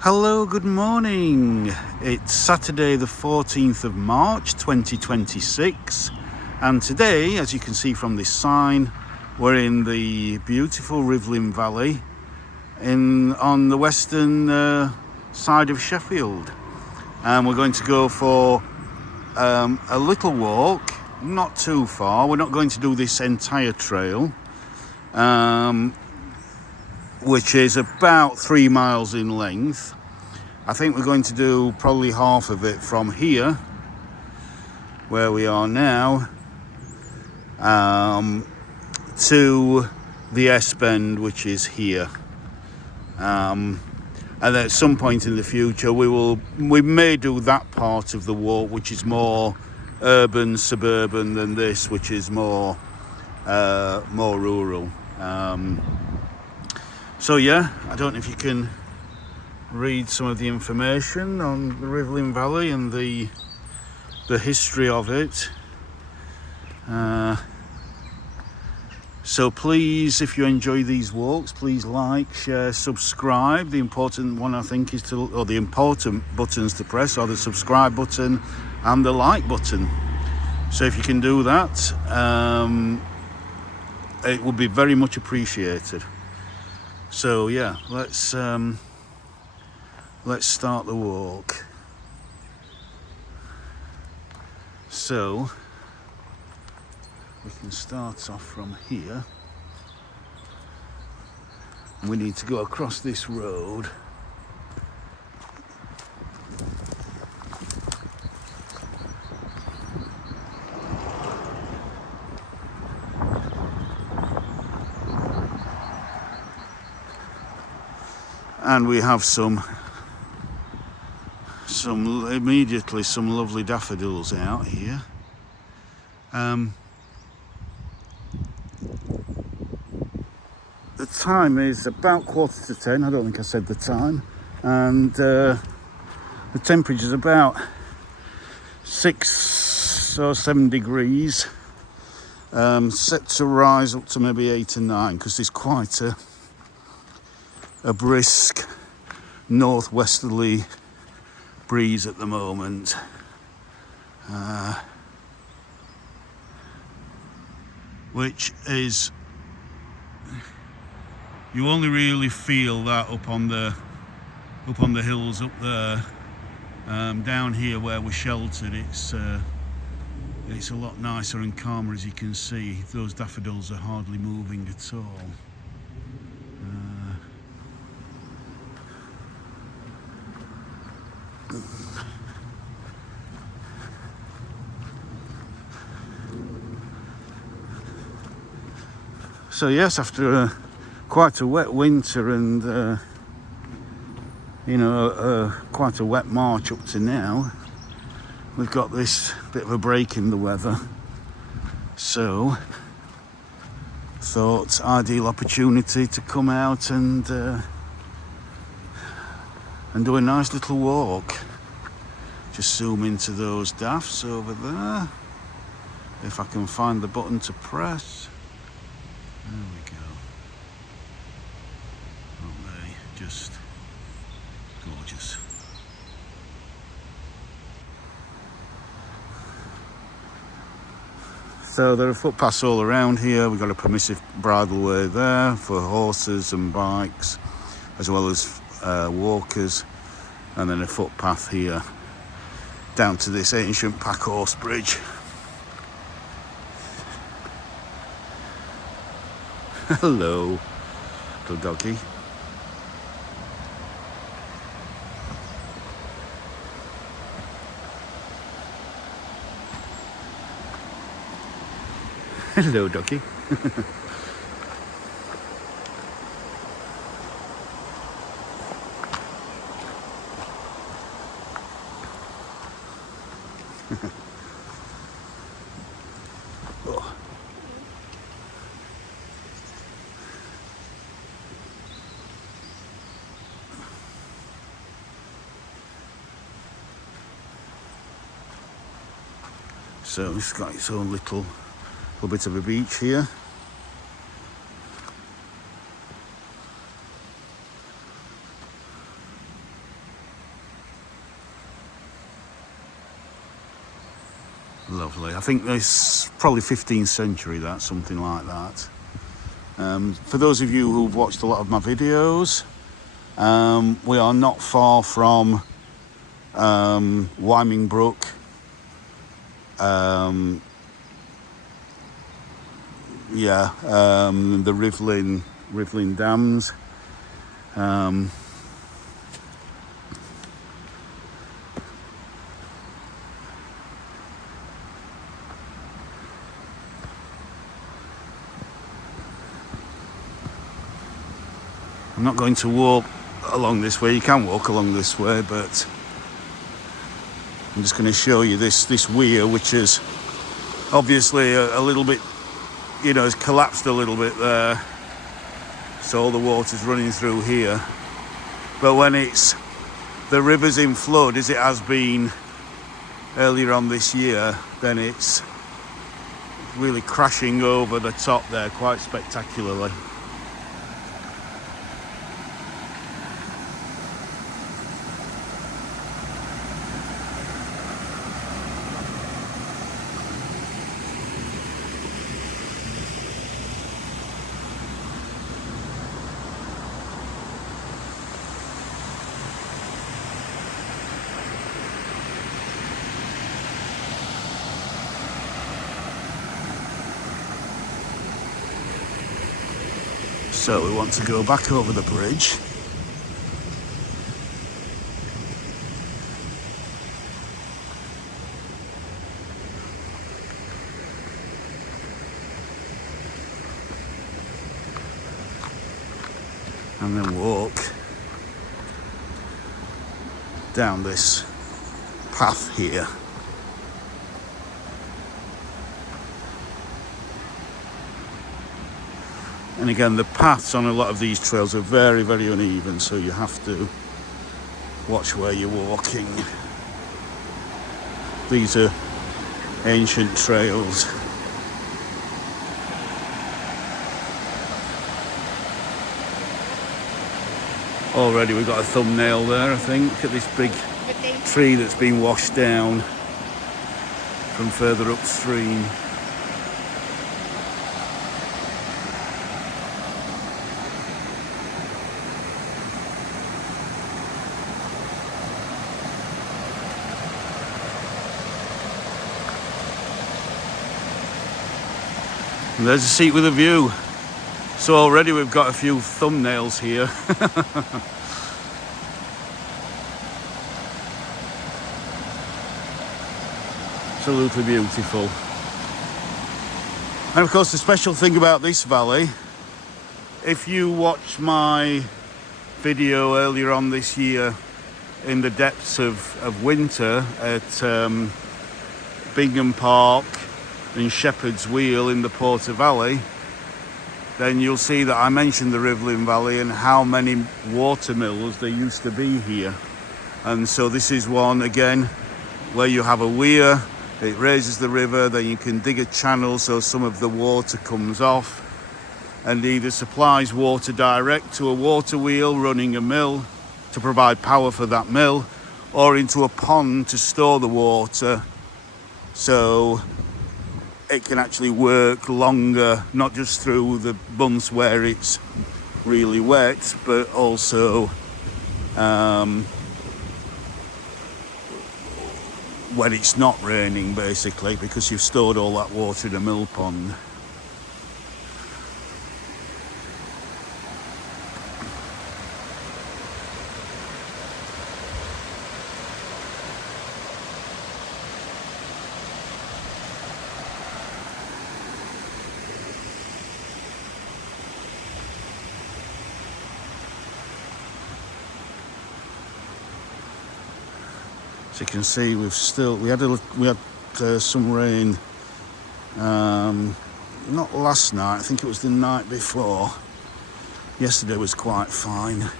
Hello, good morning. It's Saturday the 14th of March 2026, and today, as you can see from this sign, we're in the beautiful Rivelin Valley on the western side of Sheffield, and we're going to go for a little walk, not too far. We're not going to do this entire trail, which is about 3 miles in length. I think we're going to do probably half of it from here, where we are now, to the S-bend, which is here. And at some point in the future, we may do that part of the walk, which is more urban, suburban than this, which is more rural. So yeah, I don't know if you can read some of the information on the Rivelin Valley and the history of it. So please, if you enjoy these walks, please like, share, subscribe. The important one, I think, is the important buttons to press are the subscribe button and the like button. So if you can do that, it would be very much appreciated. So yeah, let's start the walk. So we can start off from here. We need to go across this road. And we have some lovely daffodils out here. The time is about 10:15. I don't think I said the time, and the temperature is about 6 or 7 degrees, set to rise up to maybe 8 or 9, because there's quite a brisk northwesterly breeze at the moment. Which is, you only really feel that up on the hills up there. Down here where we're sheltered, it's a lot nicer and calmer. As you can see, those daffodils are hardly moving at all. So yes, after quite a wet winter and quite a wet March up to now, we've got this bit of a break in the weather. So thought ideal opportunity to come out and do a nice little walk. Just zoom into those daffs over there, if I can find the button to press. There we go. Aren't they just gorgeous? So there are footpaths all around here. We've got a permissive bridleway there for horses and bikes, as well as walkers, and then a footpath here down to this ancient pack horse bridge. Hello, little doggy. Hello, doggy. Oh. So it's got its own little bit of a beach here. Lovely. I think this probably 15th century, that, something like that. For those of you who've watched a lot of my videos, we are not far from Wyming Brook, the Rivelin dams. I'm not going to walk along this way. You can walk along this way, but I'm just going to show you this weir, which is obviously a little bit, has collapsed a little bit there. So all the water's running through here. But when the river's in flood, as it has been earlier on this year, then it's really crashing over the top there quite spectacularly. So we want to go back over the bridge. And then walk down this path here. And again, the paths on a lot of these trails are very, very uneven, so you have to watch where you're walking. These are ancient trails. Already we've got a thumbnail there, I think. Look at this big tree that's been washed down from further upstream. And there's a seat with a view. So already we've got a few thumbnails here. Absolutely beautiful. And of course the special thing about this valley, if you watch my video earlier on this year in the depths of winter at Bingham Park and Shepherd's Wheel in the Porter Valley, then you'll see that I mentioned the Rivelin Valley and how many water mills there used to be here. And so this is one again where you have a weir, it raises the river, then you can dig a channel so some of the water comes off and either supplies water direct to a water wheel running a mill to provide power for that mill, or into a pond to store the water so it can actually work longer, not just through the months where it's really wet, but also when it's not raining, basically, because you've stored all that water in a mill pond. As you can see, we had some rain, not last night, I think it was the night before. Yesterday was quite fine,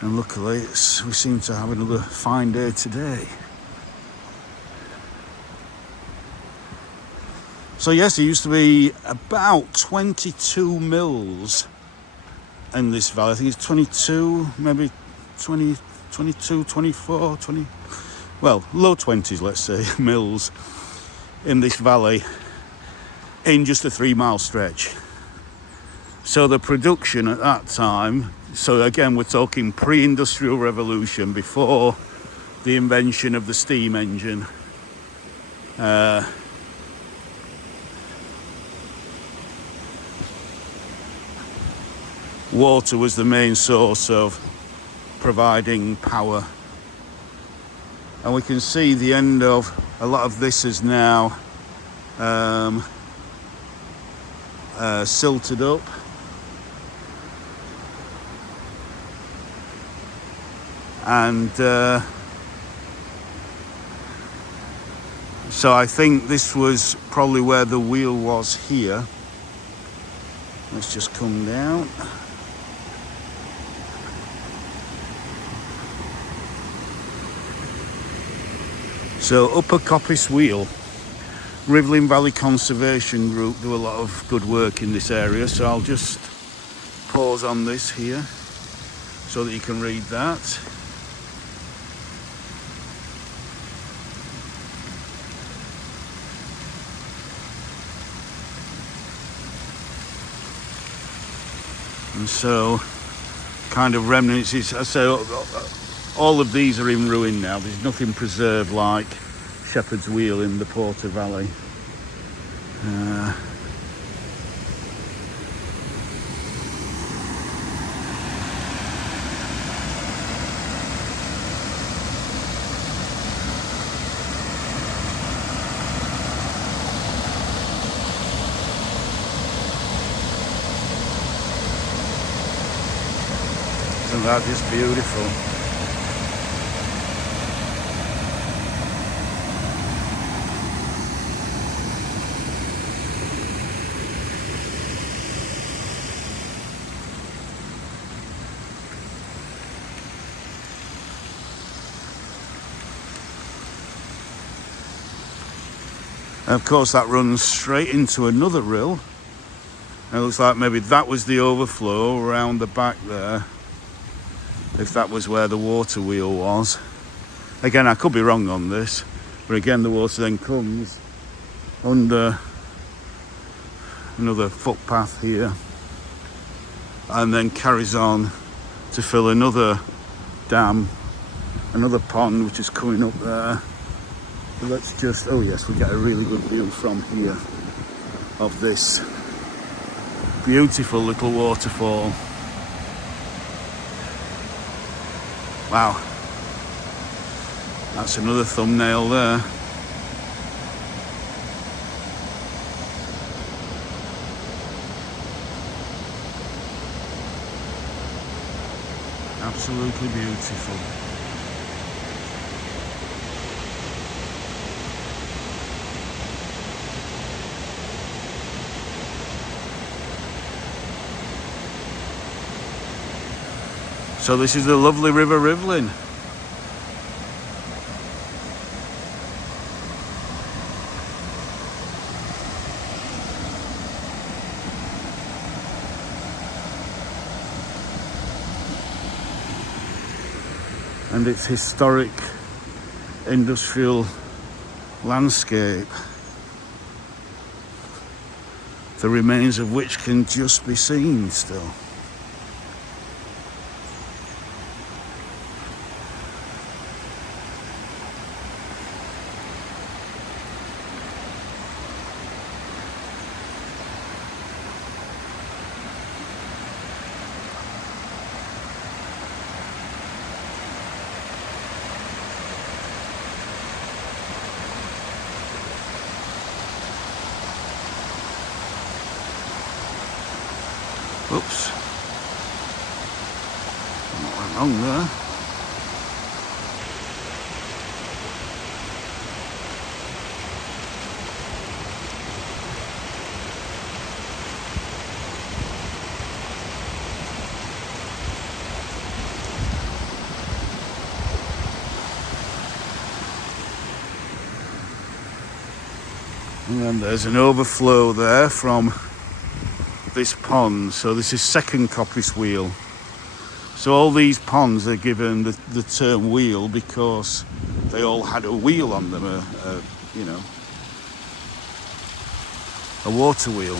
and luckily we seem to have another fine day today. So yes, there used to be about 22 mills in this valley. I think it's 22, maybe 20, 22, 24, 20. well, low 20s, let's say, mils in this valley in just a 3-mile stretch. So the production at that time, so again we're talking pre-industrial revolution, before the invention of the steam engine, water was the main source of providing power. And we can see the end of a lot of this is now silted up. And so I think this was probably where the wheel was here. Let's just come down. So Upper Coppice Wheel, Rivelin Valley Conservation Group do a lot of good work in this area, so I'll just pause on this here so that you can read that. And so kind of remnants, I say all of these are in ruin now. There's nothing preserved like Shepherd's Wheel in the Porter Valley. Isn't that just beautiful? And of course that runs straight into another rill. And it looks like maybe that was the overflow around the back there, if that was where the water wheel was. Again, I could be wrong on this, but again the water then comes under another footpath here and then carries on to fill another dam, another pond which is coming up there. But let's just, oh yes, we get a really good view from here of this beautiful little waterfall. Wow, that's another thumbnail there. Absolutely beautiful. So this is the lovely River Rivelin. And its historic industrial landscape, the remains of which can just be seen still. Oops, what went wrong there? And then there's an overflow there from this pond. So this is second Coppice Wheel. So all these ponds are given the term wheel because they all had a wheel on them, you know, a water wheel.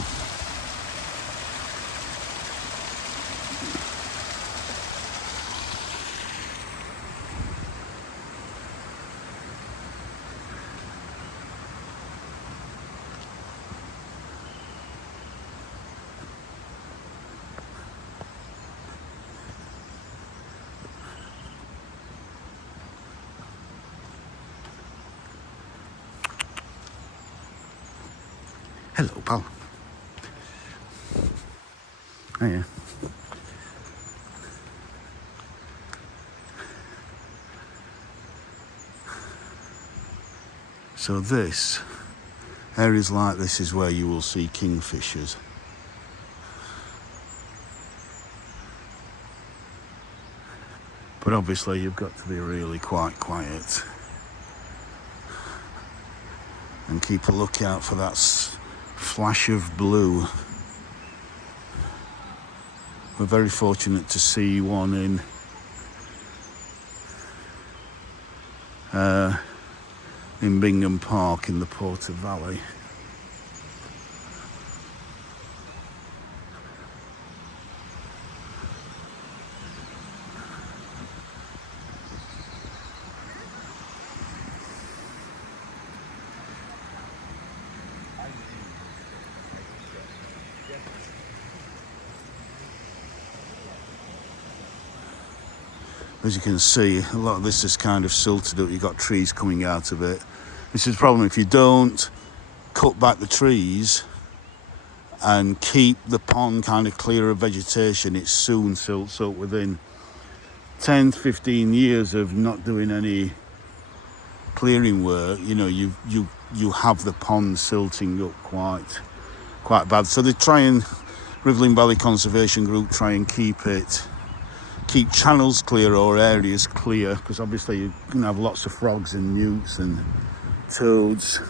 Hello, pal. Oh, yeah. So this, areas like this is where you will see kingfishers. But obviously you've got to be really quite quiet and keep a lookout for that flash of blue. We're very fortunate to see one in Bingham Park in the Porter Valley. As you can see, a lot of this is kind of silted up. You've got trees coming out of it. This is the problem. If you don't cut back the trees and keep the pond kind of clear of vegetation, it soon silts up. Within 10 to 15 years of not doing any clearing work, you know, you have the pond silting up quite bad. So they try, and Rivelin Valley Conservation Group try and keep channels clear or areas clear, because obviously you can have lots of frogs and newts and toads.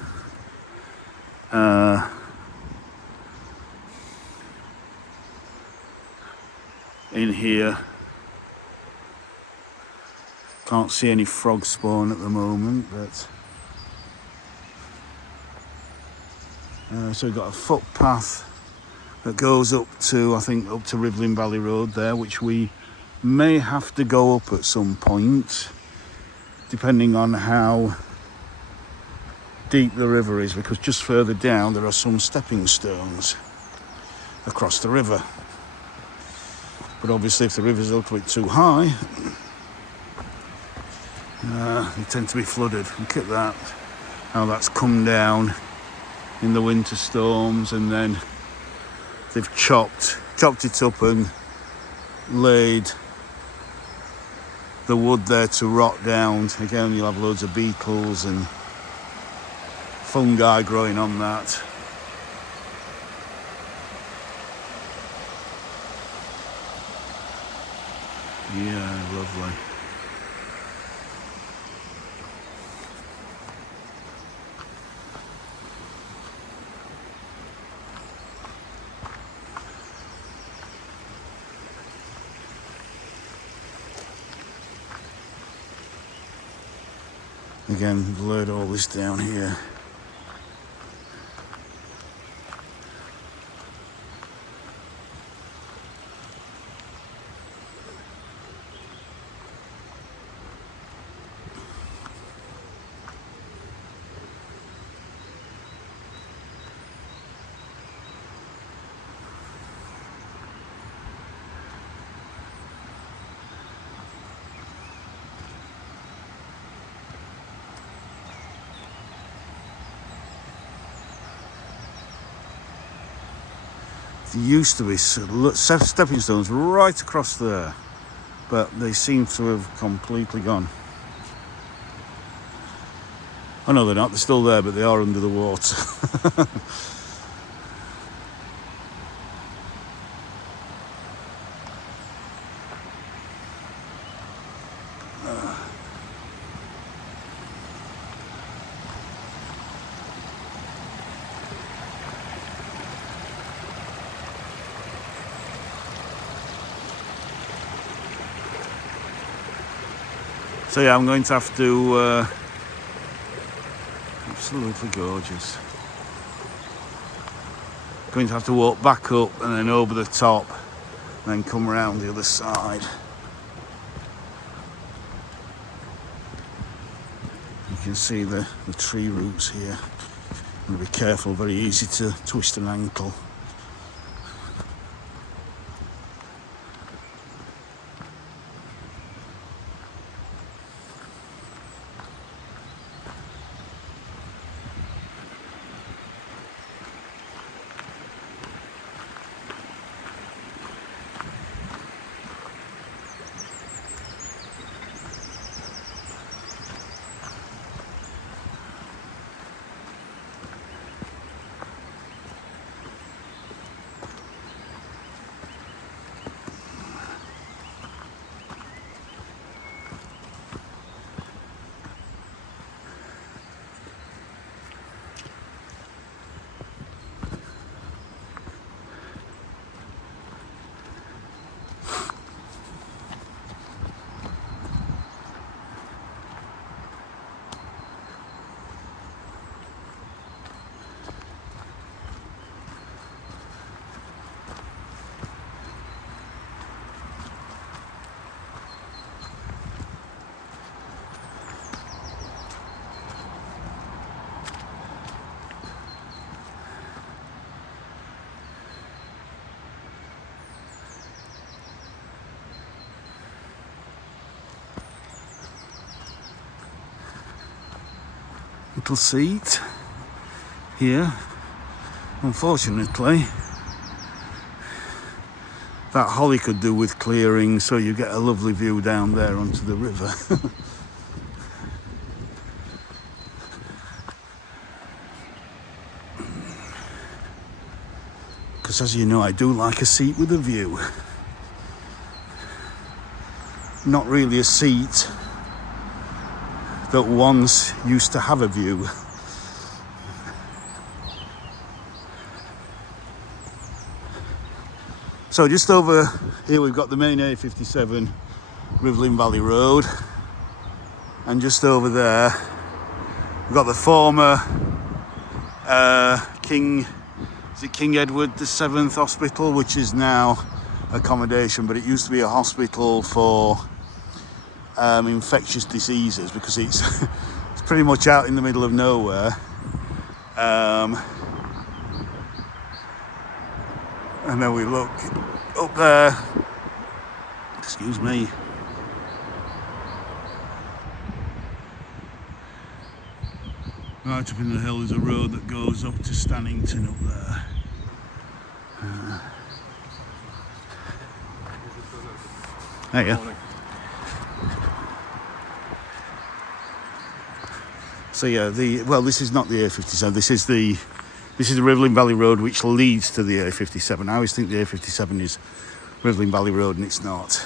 In here, can't see any frog spawn at the moment, but so we've got a footpath that goes up to, I think, up to Rivelin Valley Road there, which we may have to go up at some point, depending on how deep the river is, because just further down there are some stepping stones across the river. But obviously if the river's a little bit too high, they tend to be flooded. Look at that, how that's come down in the winter storms, and then they've chopped it up and laid the wood there to rot down. Again, you'll have loads of beetles and fungi growing on that. Yeah, lovely. Again, we've laid all this down here. There used to be stepping stones right across there, but they seem to have completely gone. Oh no, they're not, they're still there, but they are under the water. So yeah, I'm going to have to Absolutely gorgeous. Going to have to walk back up and then over the top, and then come around the other side. You can see the tree roots here. Be careful, very easy to twist an ankle. Little seat here. Unfortunately, that holly could do with clearing, so you get a lovely view down there onto the river. Because as you know, I do like a seat with a view. Not really a seat that once used to have a view. So just over here we've got the main A57 Rivelin Valley Road, and just over there we've got the former King Edward VII Hospital, which is now accommodation, but it used to be a hospital for infectious diseases, because it's it's pretty much out in the middle of nowhere. And then we look up there, excuse me, right up in the hill is a road that goes up to Stannington up there. There you go. So yeah, this is not the A57. This is the Rivelin Valley Road, which leads to the A57. I always think the A57 is Rivelin Valley Road, and it's not.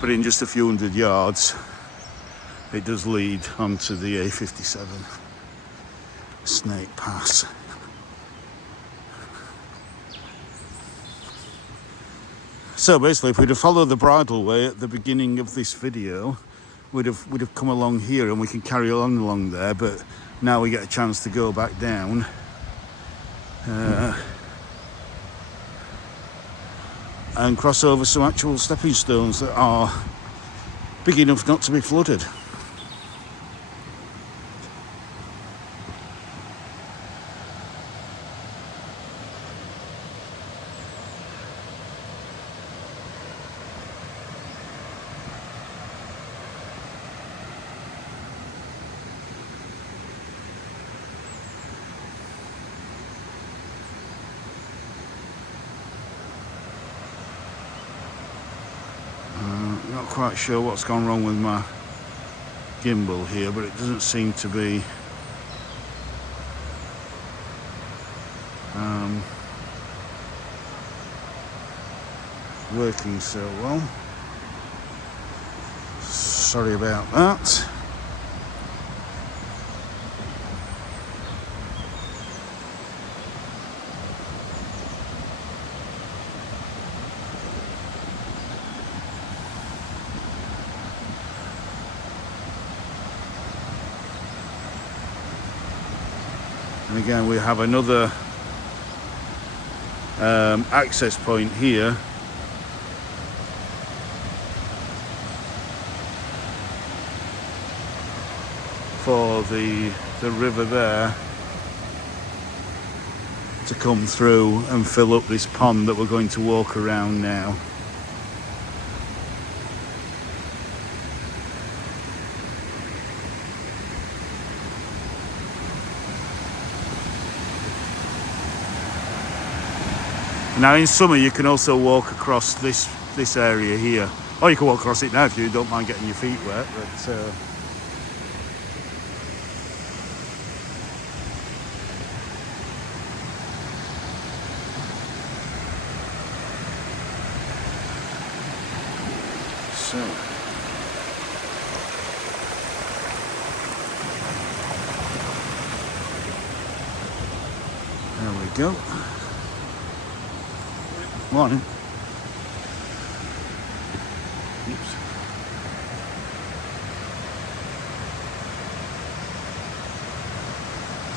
But in just a few hundred yards, it does lead onto the A57 Snake Pass. So basically, if we'd have followed the bridleway at the beginning of this video, we'd have come along here, and we can carry on along there. But now we get a chance to go back down, and cross over some actual stepping stones that are big enough not to be flooded. Not quite sure what's gone wrong with my gimbal here, but it doesn't seem to be working so well. Sorry about that. And again, we have another access point here for the river there to come through and fill up this pond that we're going to walk around now. Now in summer you can also walk across this area here, or you can walk across it now if you don't mind getting your feet wet, but so there we go. Morning. Oops.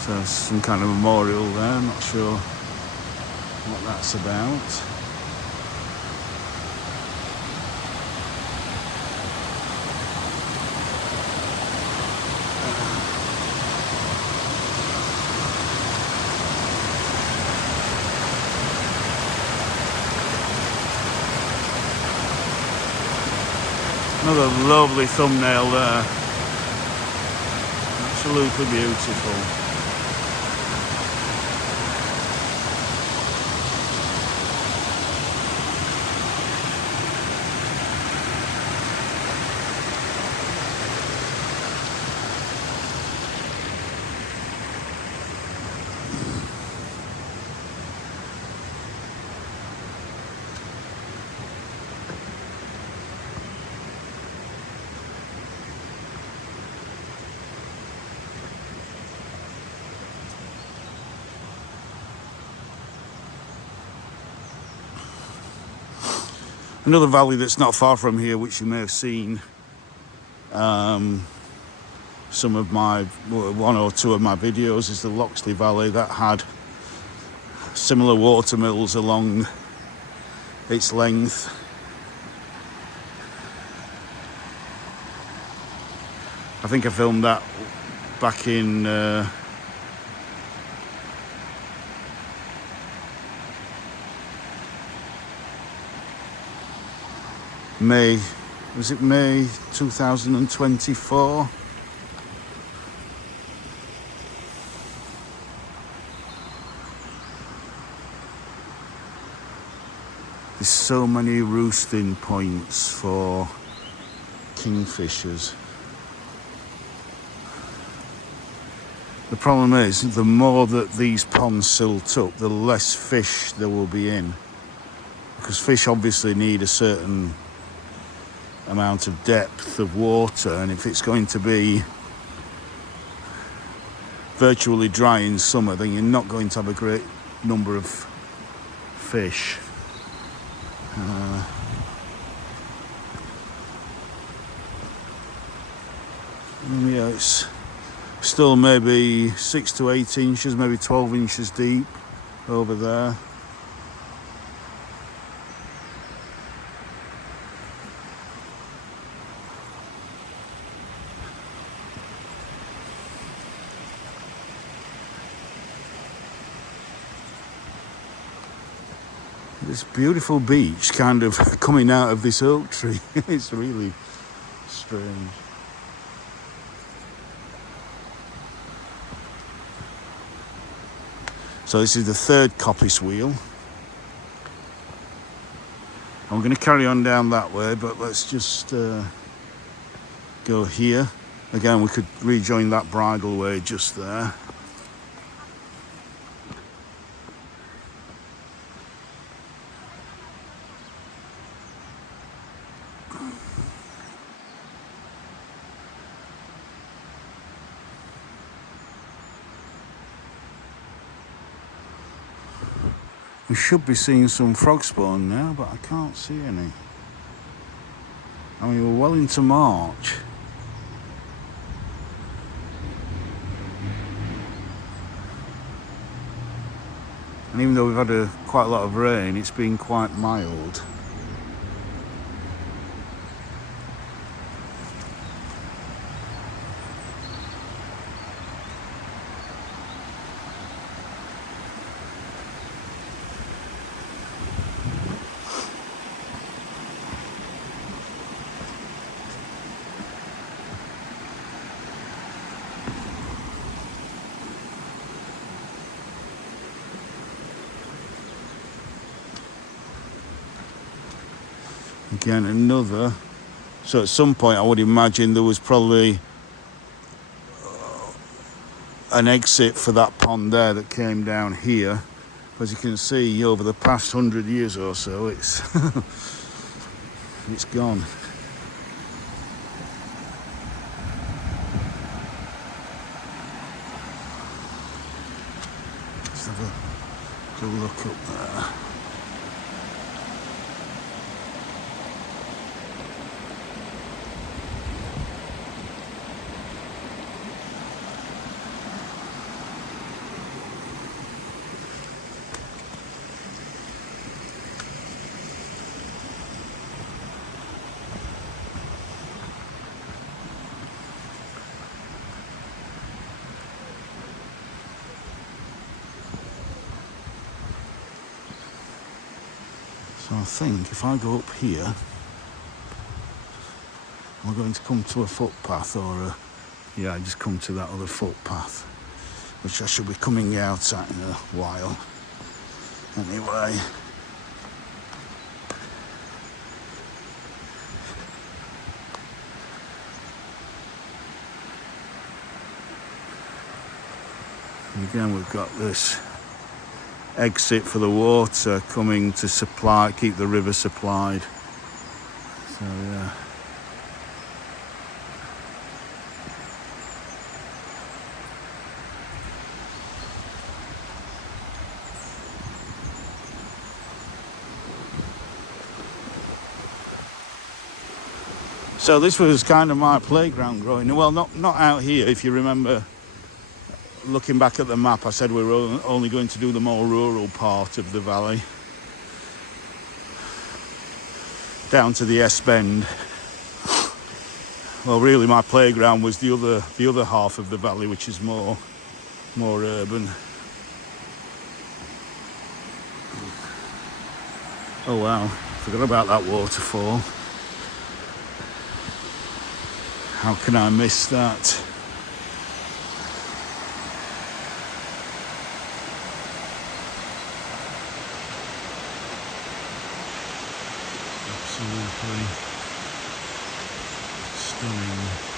So some kind of memorial there, not sure what that's about. Another lovely thumbnail there. Absolutely beautiful. Another valley that's not far from here, which you may have seen some of my, one or two of my videos, is the Loxley Valley that had similar water mills along its length. I think I filmed that back in May 2024? There's so many roosting points for kingfishers. The problem is, the more that these ponds silt up, the less fish there will be in. Because fish obviously need a certain amount of depth of water, and if it's going to be virtually dry in summer, then you're not going to have a great number of fish. Yeah, it's still maybe 6 to 8 inches, maybe 12 inches deep over there. This beautiful beach kind of coming out of this oak tree. It's really strange. So this is the third coppice wheel. I'm going to carry on down that way, but let's just go here. Again, we could rejoin that bridle way just there. We should be seeing some frog spawn now, but I can't see any. I mean, we're well into March. And even though we've had quite a lot of rain, it's been quite mild. Again, another. So at some point I would imagine there was probably an exit for that pond there that came down here. As you can see, over the past 100 years or so, it's it's gone. Let's have a good look up there. So I think if I go up here, we're going to come to a footpath I just come to that other footpath, which I should be coming out at in a while. Anyway. And again, we've got this exit for the water coming to keep the river supplied. So yeah. So this was kind of my playground growing up. Well, not out here. If you remember, looking back at the map, I said we were only going to do the more rural part of the valley, down to the S Bend. Well, really, my playground was the other half of the valley, which is more urban. Oh wow! Forgot about that waterfall. How can I miss that? Absolutely stunning.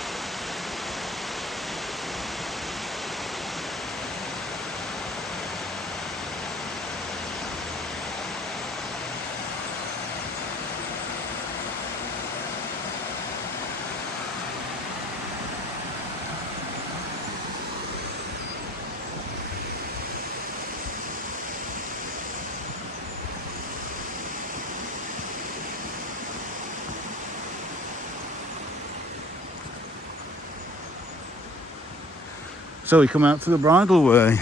So we come out to the bridleway,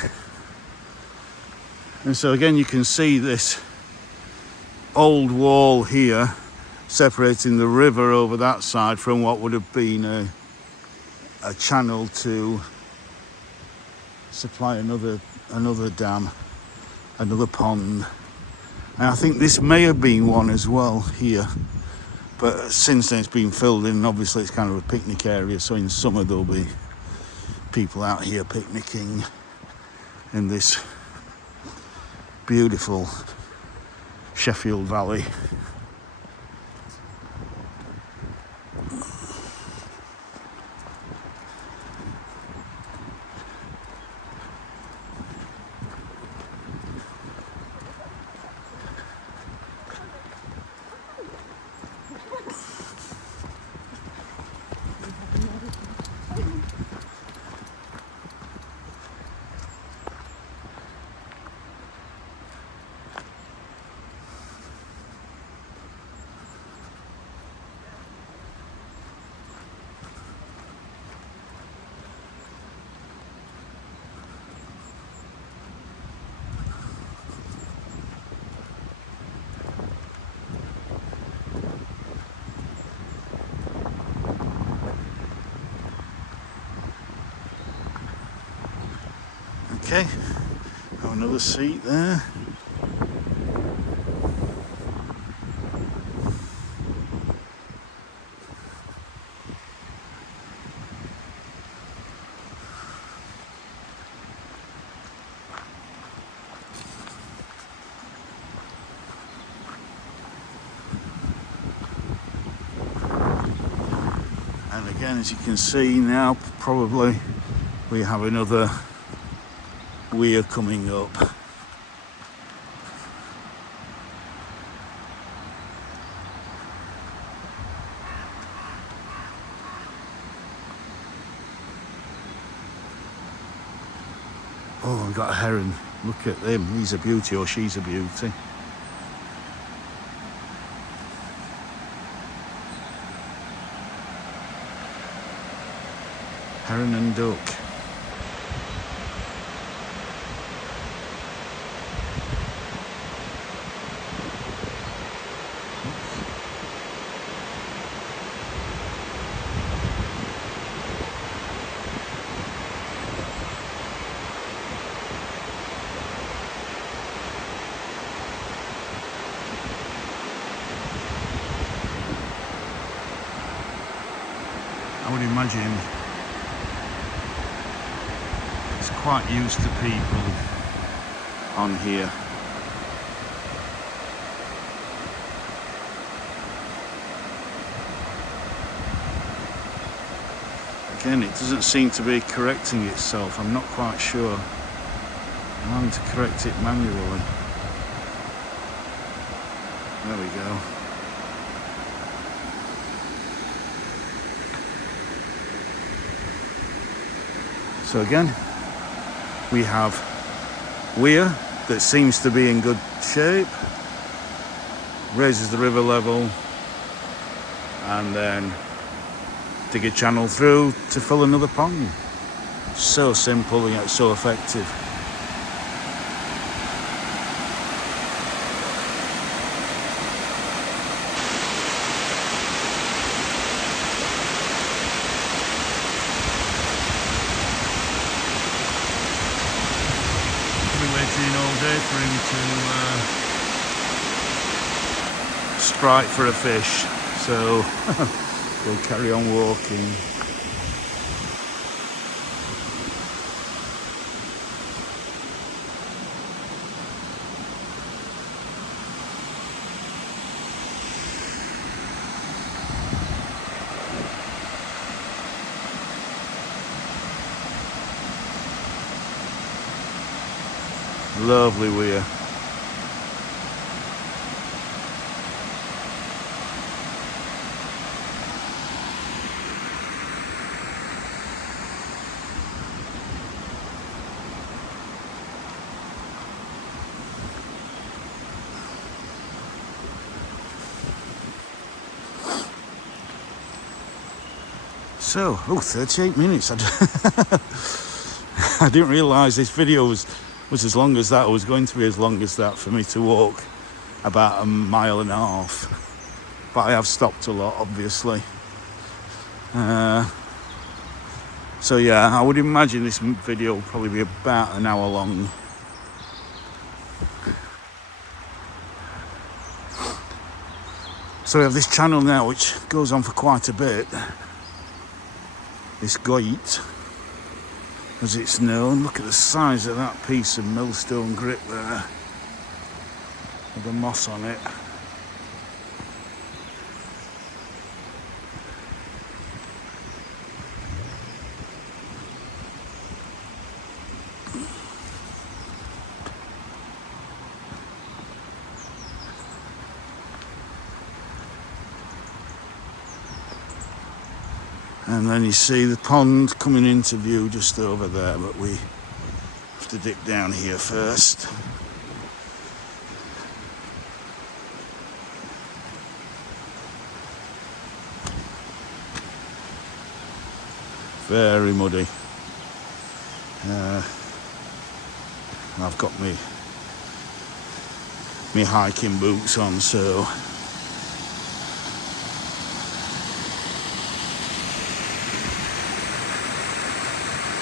and so again you can see this old wall here separating the river over that side from what would have been a channel to supply another dam, another pond. And I think this may have been one as well here, but since then it's been filled in. Obviously it's kind of a picnic area, so in summer there'll be people out here picnicking in this beautiful Sheffield Valley. Got another seat there. And again, as you can see now, probably we have another weir coming up. Oh, we've got a heron. Look at him. He's a beauty, or she's a beauty. Heron and duck. I would imagine it's quite used to people on here. Again, it doesn't seem to be correcting itself. I'm not quite sure. I'm having to correct it manually. There we go. So again, we have weir that seems to be in good shape, raises the river level, and then dig a channel through to fill another pond. So simple yet so effective. Waiting all day for him to strike for a fish, so we'll carry on walking. Lovely weir. So, 38 minutes. I didn't realise this video was as long as that, or was going to be as long as that, for me to walk about 1.5 miles. But I have stopped a lot, obviously. So yeah, I would imagine this video will probably be about an hour long. So we have this channel now which goes on for quite a bit. This Goit, as it's known. Look at the size of that piece of millstone grit there, with the moss on it. And then you see the pond coming into view just over there, but we have to dip down here first. Very muddy. I've got me hiking boots on, so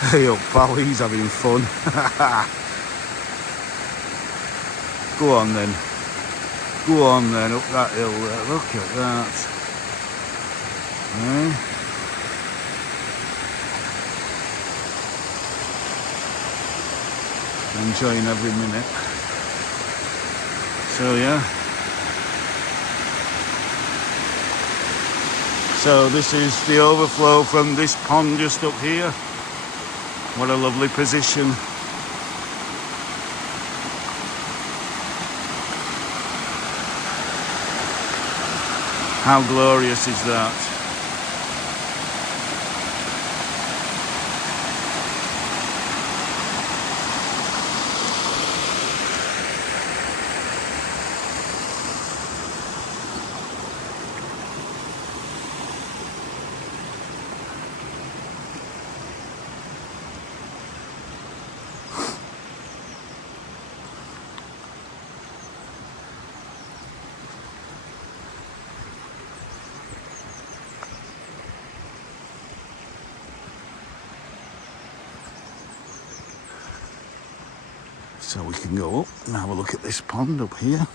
hey up pal, he's having fun. Go on then. Go on then, up that hill there. Look at that. Eh? Enjoying every minute. So yeah. So this is the overflow from this pond just up here. What a lovely position. How glorious is that? So we can go up and have a look at this pond up here.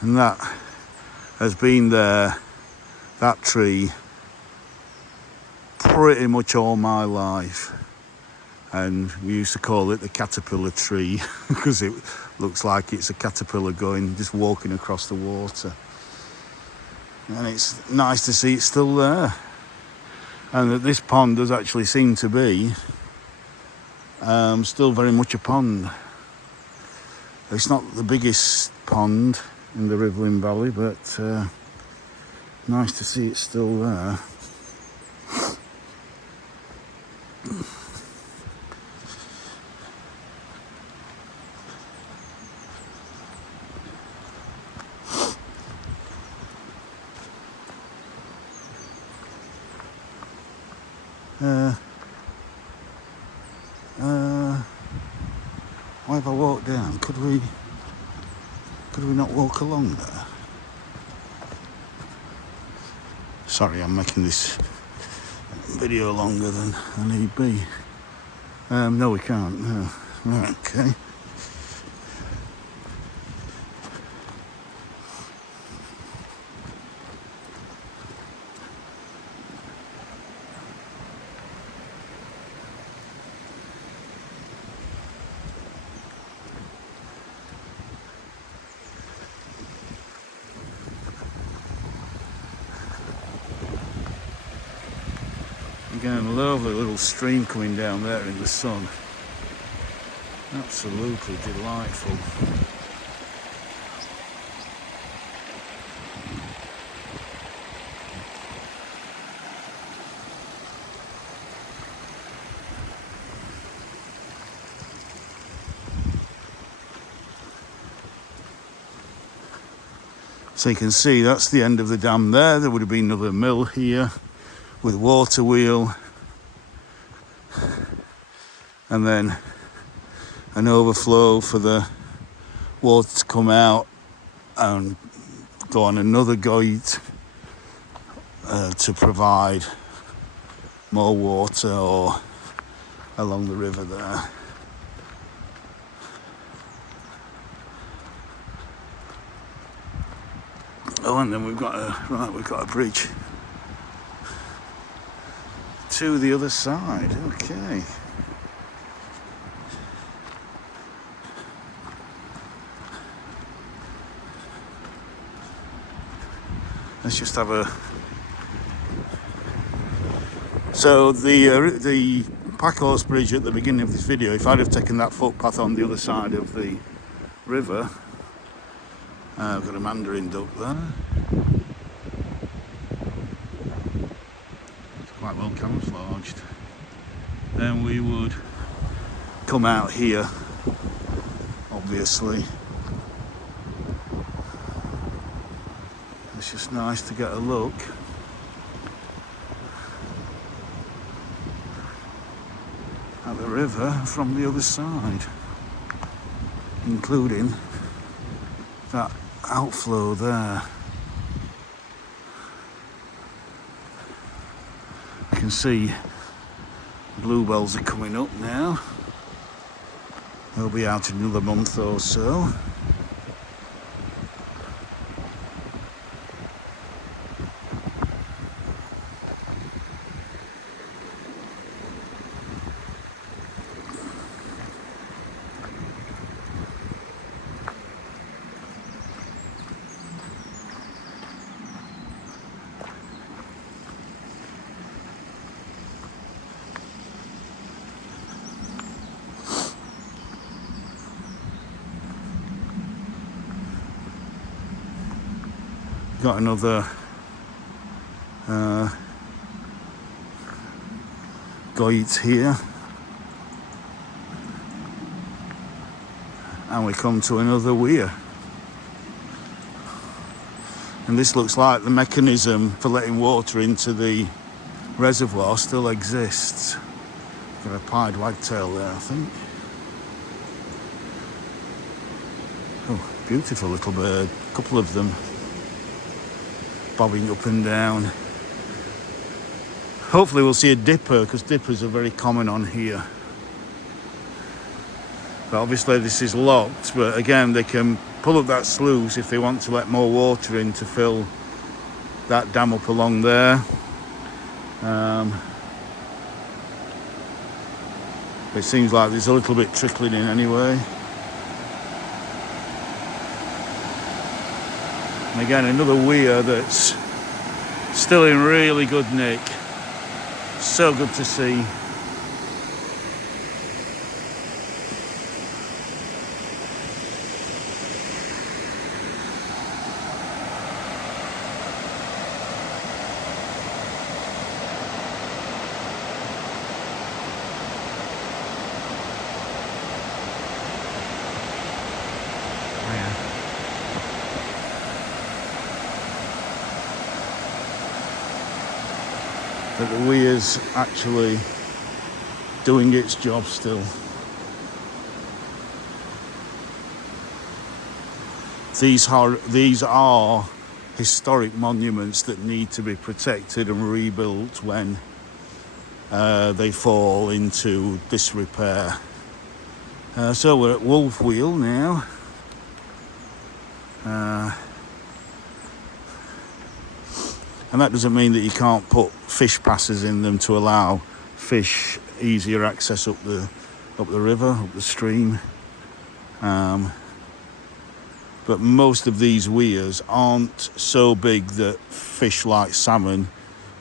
And that has been there, that tree, pretty much all my life. And we used to call it the caterpillar tree because it looks like it's a caterpillar just walking across the water. And it's nice to see it's still there. And that this pond does actually seem to be still very much a pond. It's not the biggest pond in the Rivelin Valley, but nice to see it's still there. Why have I walked down? Could we not walk along there? Sorry, I'm making this video longer than I need be. No, we can't. No. Right, okay. Again, a lovely little stream coming down there in the sun. Absolutely delightful. So you can see that's the end of the dam there. There would have been another mill here with water wheel, and then an overflow for the water to come out and go on another gate to provide more water or along the river there. Oh, and then we've got a bridge to the other side. Okay. Let's just have a. So the Packhorse Bridge at the beginning of this video, if I'd have taken that footpath on the other side of the river, I've got a mandarin duck there. It's quite well camouflaged. Then we would come out here, obviously. It's just nice to get a look. At the river from the other side, including that outflow there. You can see bluebells are coming up now. They'll be out in another month or so. Got another goit here, and we come to another weir, and this looks like the mechanism for letting water into the reservoir still exists. Got a pied wagtail there, I think. Oh, beautiful little bird, a couple of them bobbing up and down. Hopefully we'll see a dipper, because dippers are very common on here. But obviously this is locked, but again they can pull up that sluice if they want to let more water in to fill that dam up along there. It seems like there's a little bit trickling in anyway. And again, another weir that's still in really good nick. So good to see. That the weir's actually doing its job still. These are historic monuments that need to be protected and rebuilt when they fall into disrepair. So we're at Wolf Wheel now. And that doesn't mean that you can't put fish passes in them to allow fish easier access up the river, up the stream. But most of these weirs aren't so big that fish like salmon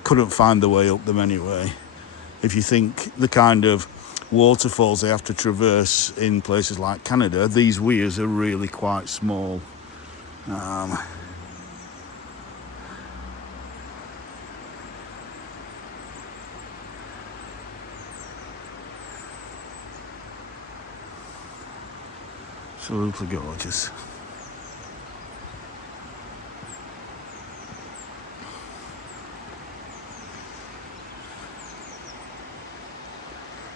couldn't find their way up them anyway. If you think the kind of waterfalls they have to traverse in places like Canada, these weirs are really quite small. Absolutely gorgeous.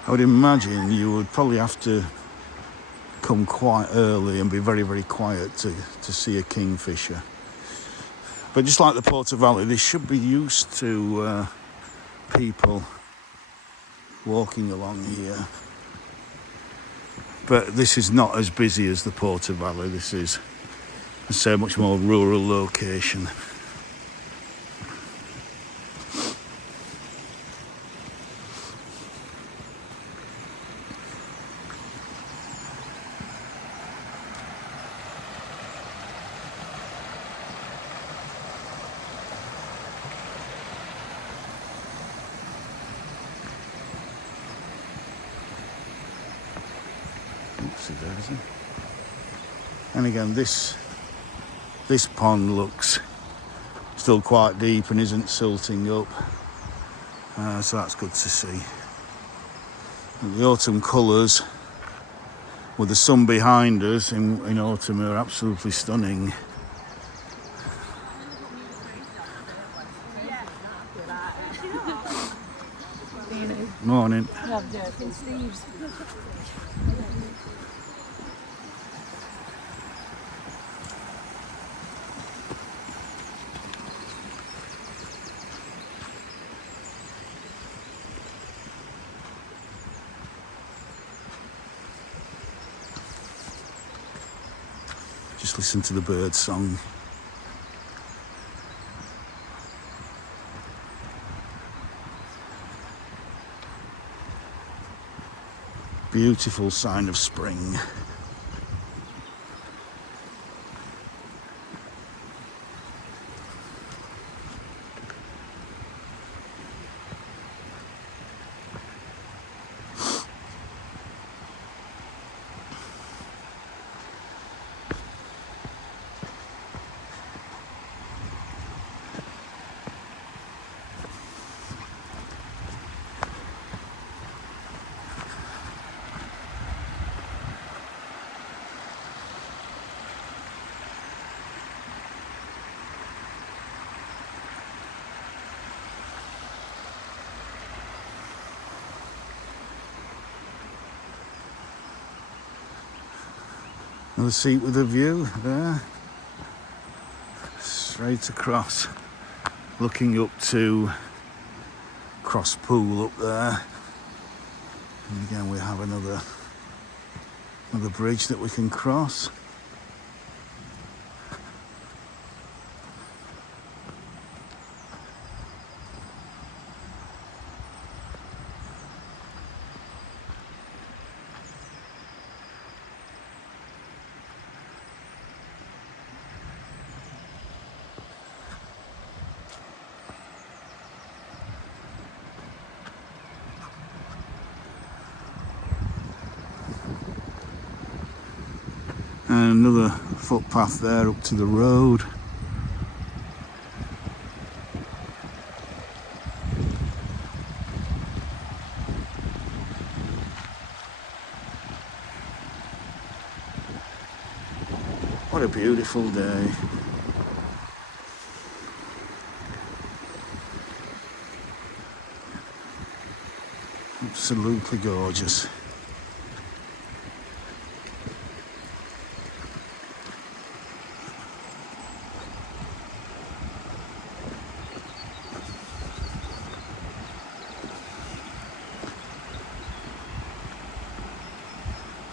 I would imagine you would probably have to come quite early and be very, very quiet to see a kingfisher. But just like the Porter Valley, they should be used to people walking along here. But this is not as busy as the Porter Valley. This is, I'd say, a much more rural location. And again, this pond looks still quite deep and isn't silting up, so that's good to see. And the autumn colours with the sun behind us in autumn are absolutely stunning. Morning. Just listen to the bird song. Beautiful sign of spring. Another seat with a view there, straight across, looking up to Cross Pool up there. And again we have another bridge that we can cross. And another footpath there up to the road. What a beautiful day. Absolutely gorgeous.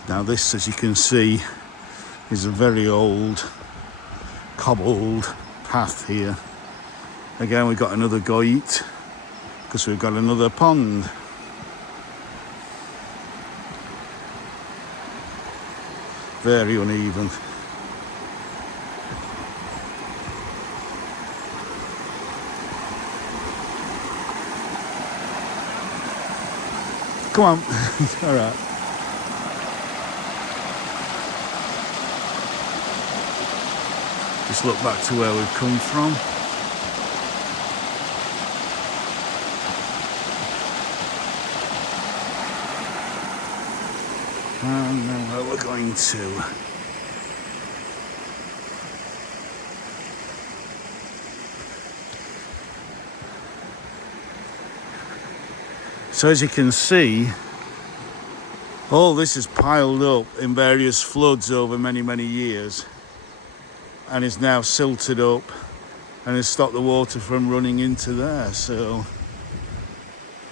Now this, as you can see, is a very old cobbled path here. Again, we've got another goit because we've got another pond. Very uneven. Come on. All right. Just look back to where we've come from. And then where we're going to. So as you can see, all this is piled up in various floods over many, many years, and is now silted up and has stopped the water from running into there. So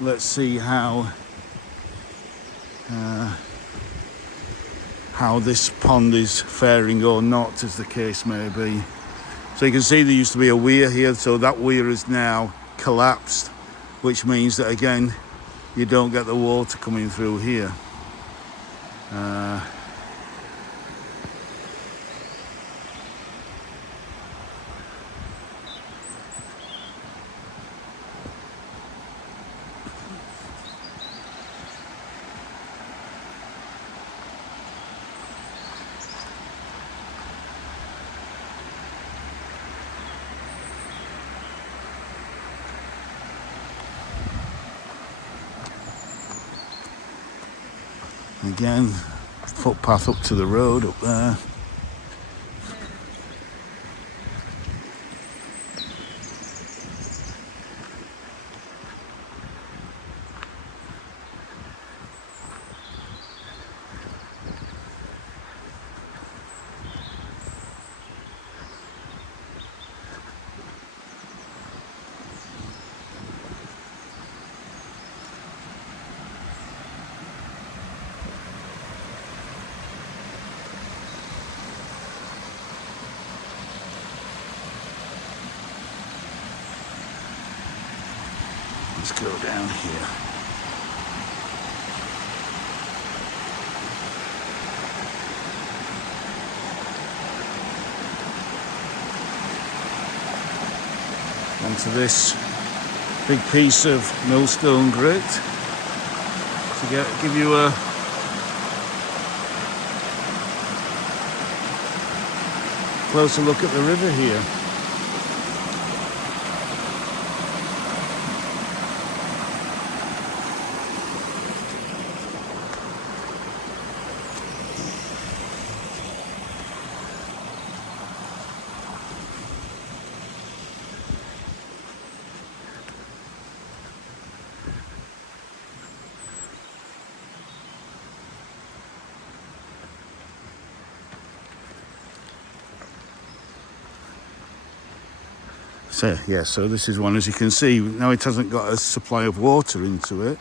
let's see how this pond is faring or not, as the case may be. So you can see there used to be a weir here, so that weir is now collapsed, which means that again you don't get the water coming through here. Again, footpath up to the road up there. Let's go down here. Onto this big piece of millstone grit to give you a closer look at the river here. So this is one, as you can see, now it hasn't got a supply of water into it,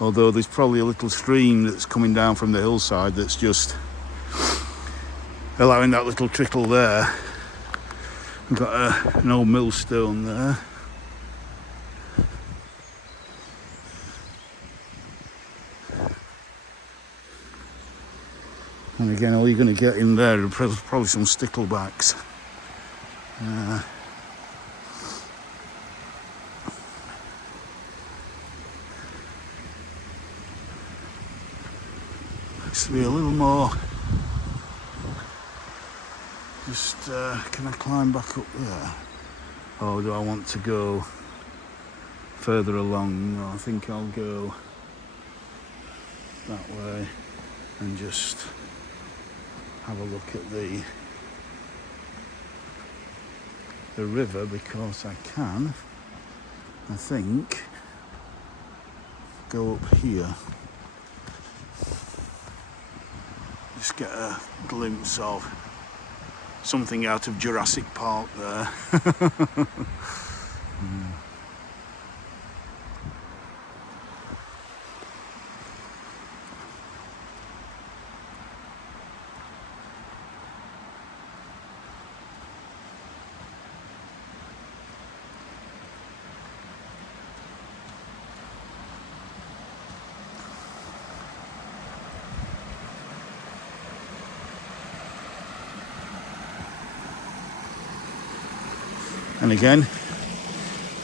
although there's probably a little stream that's coming down from the hillside that's just allowing that little trickle there. We've got an old millstone there. And again, all you're going to get in there are probably some sticklebacks. To be a little more just can I climb back up there, or do I want to go further along? No, I think I'll go that way and just have a look at the river, because I can, I think, go up here. Just get a glimpse of something out of Jurassic Park there. And again,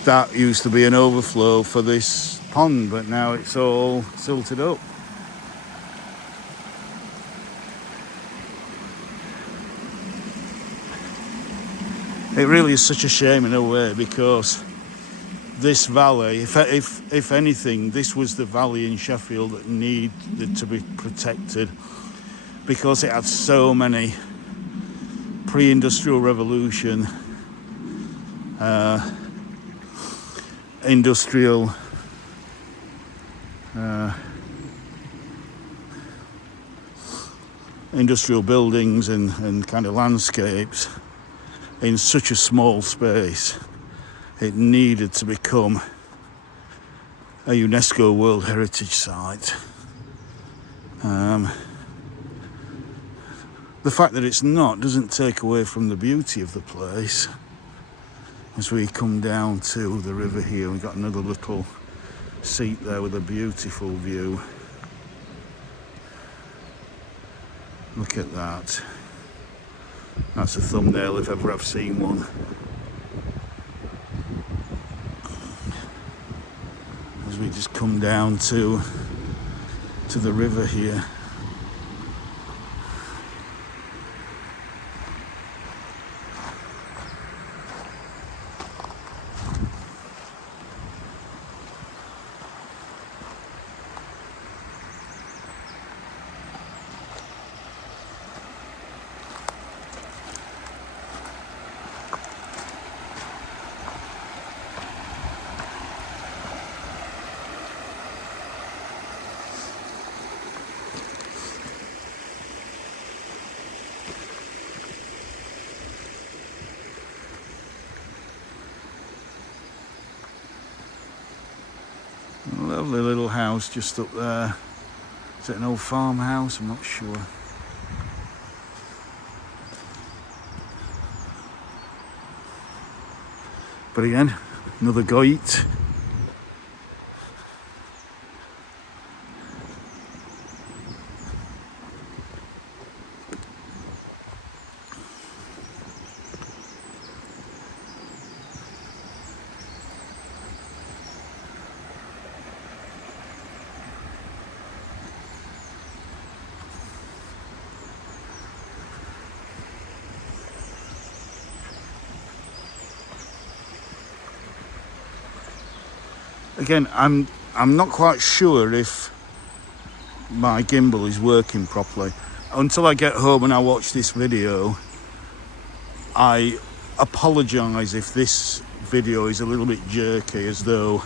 that used to be an overflow for this pond, but now it's all silted up. It really is such a shame in a way, because this valley, if anything, this was the valley in Sheffield that needed to be protected, because it had so many pre-industrial revolution industrial buildings and kind of landscapes in such a small space. It needed to become a UNESCO World Heritage Site. The fact that it's not doesn't take away from the beauty of the place. As we come down to the river here, we've got another little seat there with a beautiful view. Look at that. That's a thumbnail if ever I've seen one. As we just come down to the river here. Lovely little house just up there. Is it an old farmhouse? I'm not sure. But again, another goit. Again, I'm not quite sure if my gimbal is working properly. Until I get home and I watch this video, I apologise if this video is a little bit jerky, as though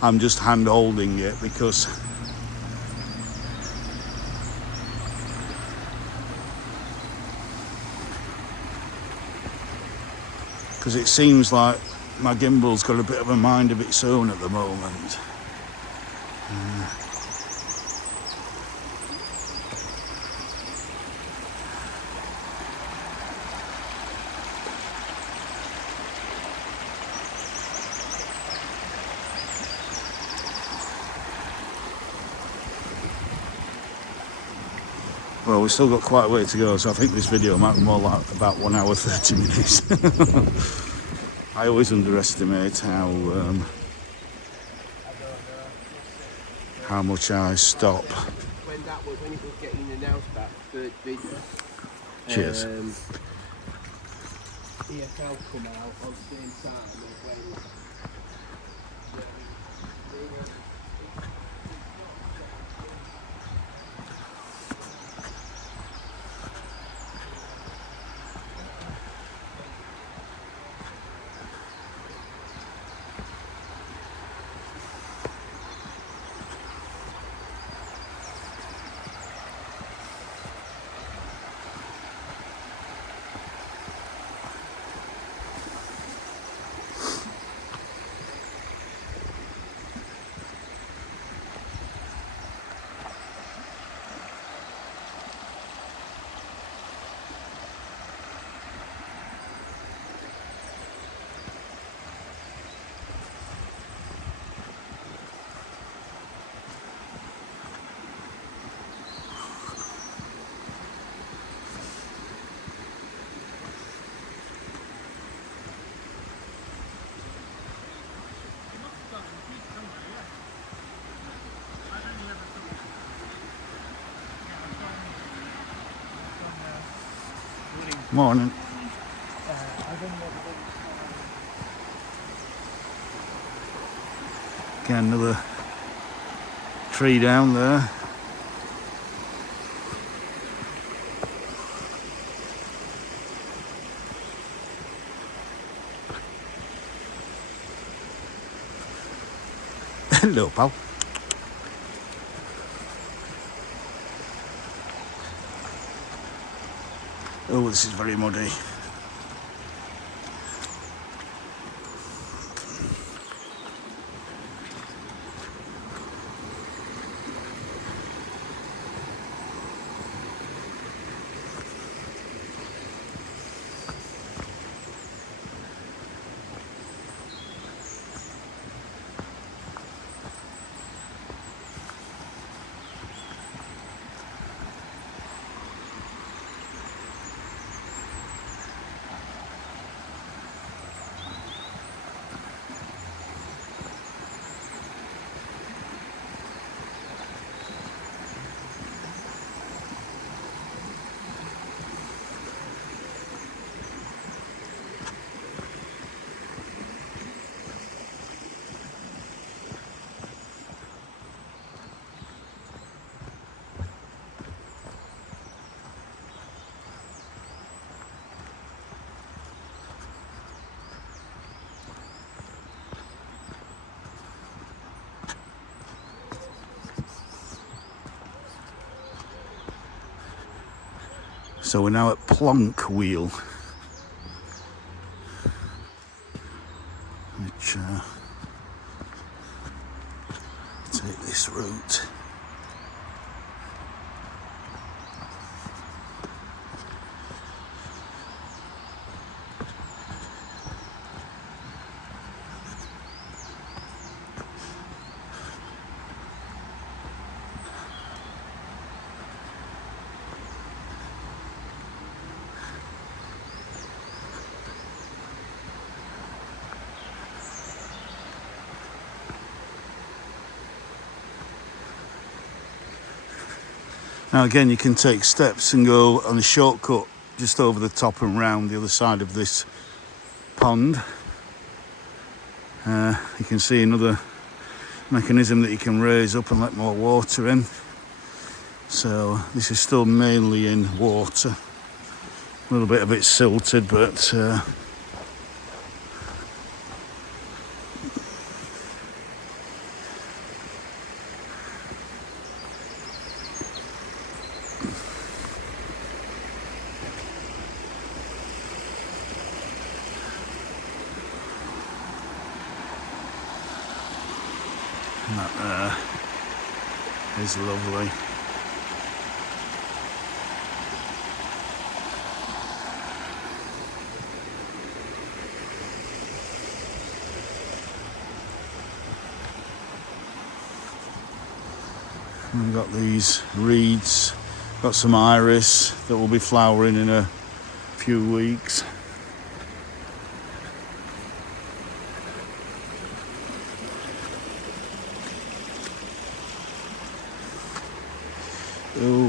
I'm just hand holding it, because it seems like my gimbal's got a bit of a mind of its own at the moment. Well, we've still got quite a way to go, so I think this video might be more like about 1 hour 30 minutes. I always underestimate how much I stop. When it was getting announced that third video, Cheers. EFL come out on the same time as when Morning. Again, another tree down there. Hello, pal. Oh, this is very muddy. So we're now at Plonk Wheel, which take this route. Now again, you can take steps and go on a shortcut just over the top and round the other side of this pond. You can see another mechanism that you can raise up and let more water in. So this is still mainly in water. A little bit of it silted, but that there is lovely. We've got these reeds, got some iris that will be flowering in a few weeks. Oh,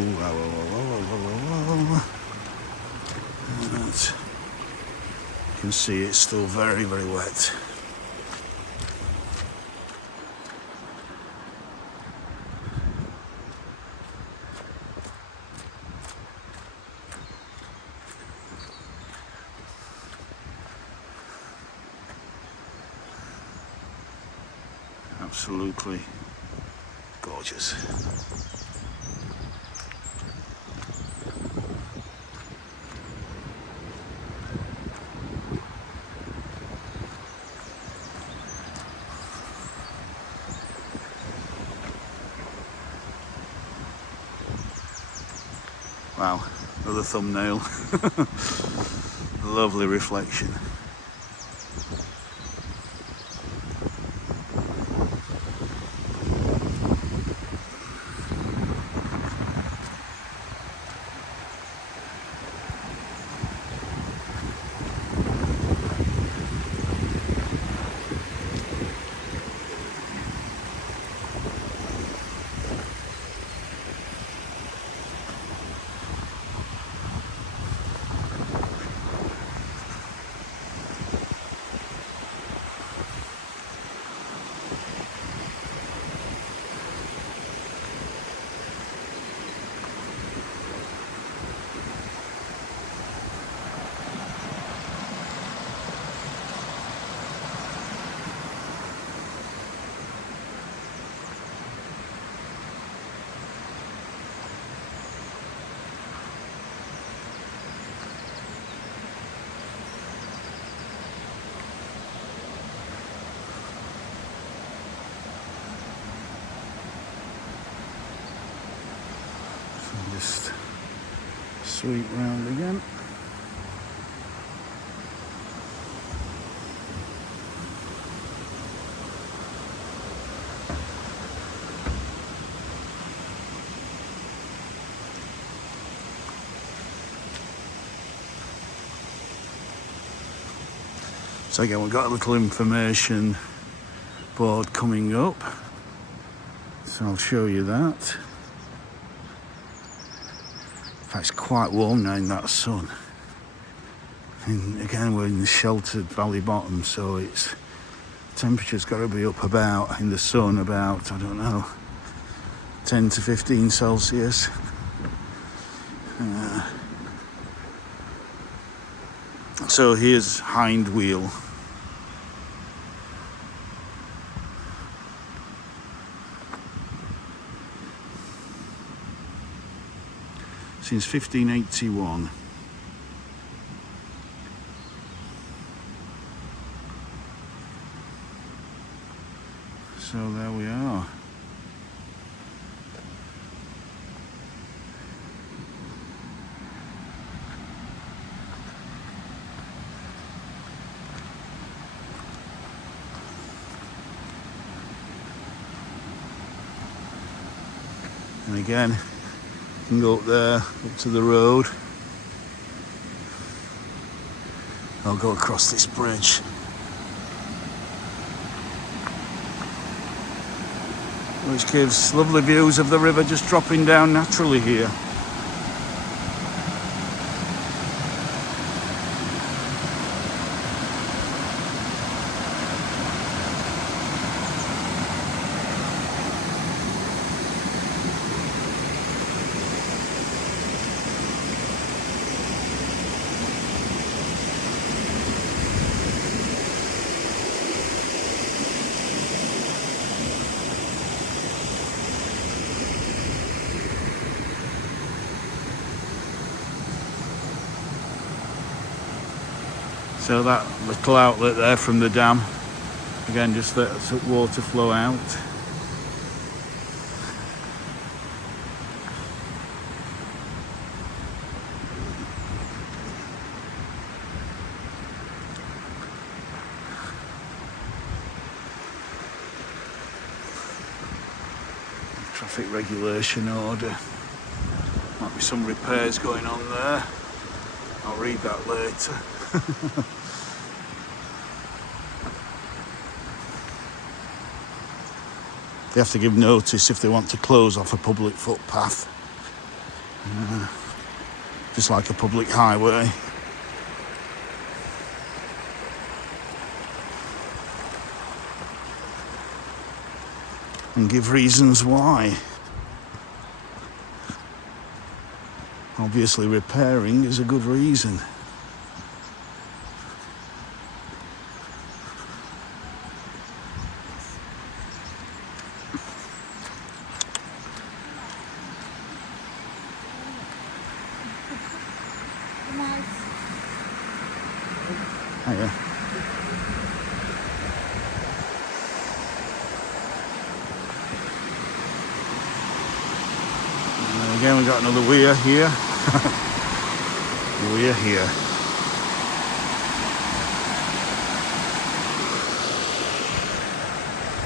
right. You can see it's still very, very wet. Absolutely gorgeous. Wow, another thumbnail. Lovely reflection. Just sweep round again. So again, we've got a little information board coming up, so I'll show you that. In fact, it's quite warm now in that sun. And again, we're in the sheltered valley bottom, so it's temperature's got to be up about, in the sun, about, I don't know, 10 to 15 Celsius. So here's hind wheel. Since 1581. So there we are. And again, you can go up there, up to the road. I'll go across this bridge. Which gives lovely views of the river just dropping down naturally here. So that little outlet there from the dam, again, just lets water flow out. Traffic regulation order. Might be some repairs going on there. I'll read that later. They have to give notice if they want to close off a public footpath. Just like a public highway. And give reasons why. Obviously repairing is a good reason. Hiya. Again, we've got another weir here. Weir here.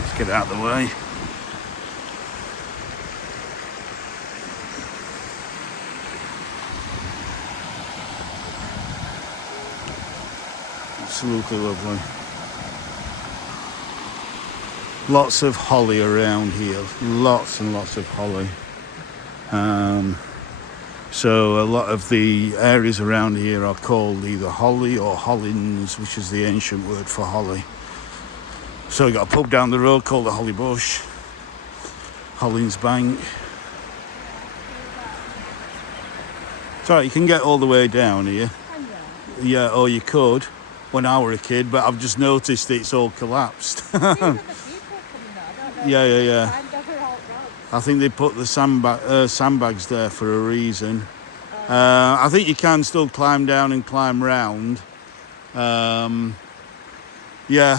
Let's get out of the way. Absolutely lovely. Lots of holly around here. Lots and lots of holly. So a lot of the areas around here are called either Holly or Hollins, which is the ancient word for holly. So we've got a pub down the road called the Holly Bush, Hollins Bank. Sorry, you can get all the way down here. Yeah, or you could when I were a kid, but I've just noticed it's all collapsed. Yeah. I think they put the sandbags there for a reason. I think you can still climb down and climb round. Yeah,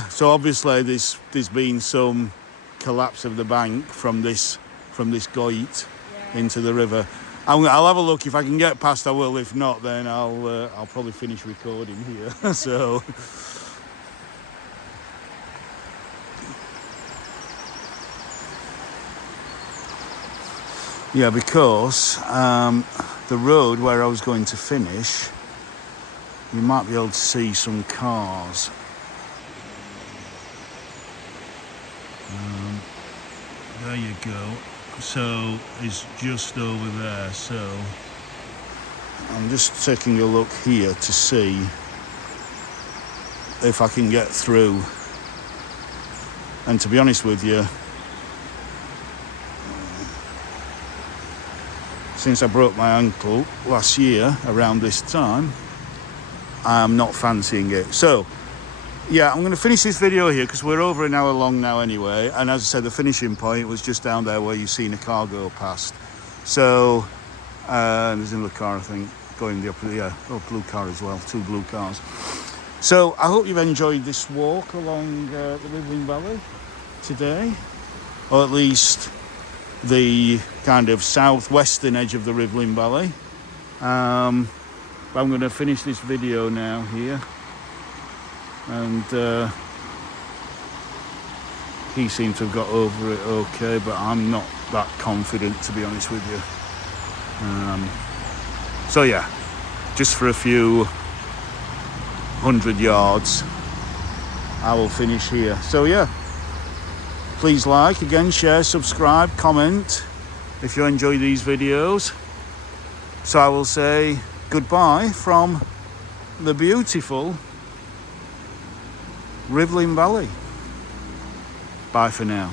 so obviously there's been some collapse of the bank from this goit into the river. I'll have a look. If I can get past, I will. If not, then I'll probably finish recording here. So. Yeah, because the road where I was going to finish, you might be able to see some cars. There you go. So it's just over there. So I'm just taking a look here to see if I can get through. And to be honest with you, since I broke my ankle last year around this time, I'm not fancying it. So yeah, I'm going to finish this video here because we're over an hour long now anyway, and as I said, the finishing point was just down there where you've seen a car go past. So there's another car, I think, going the opposite. Yeah, oh, blue car as well, 2 blue cars. So I hope you've enjoyed this walk along the Rivelin Valley today, or at least the kind of southwestern edge of the Rivelin Valley. I'm going to finish this video now here, and he seemed to have got over it okay, but I'm not that confident, to be honest with you. So yeah, just for a few 100 yards I will finish here. So yeah, please like, again, share, subscribe, comment if you enjoy these videos. So I will say goodbye from the beautiful Rivelin Valley. Bye for now.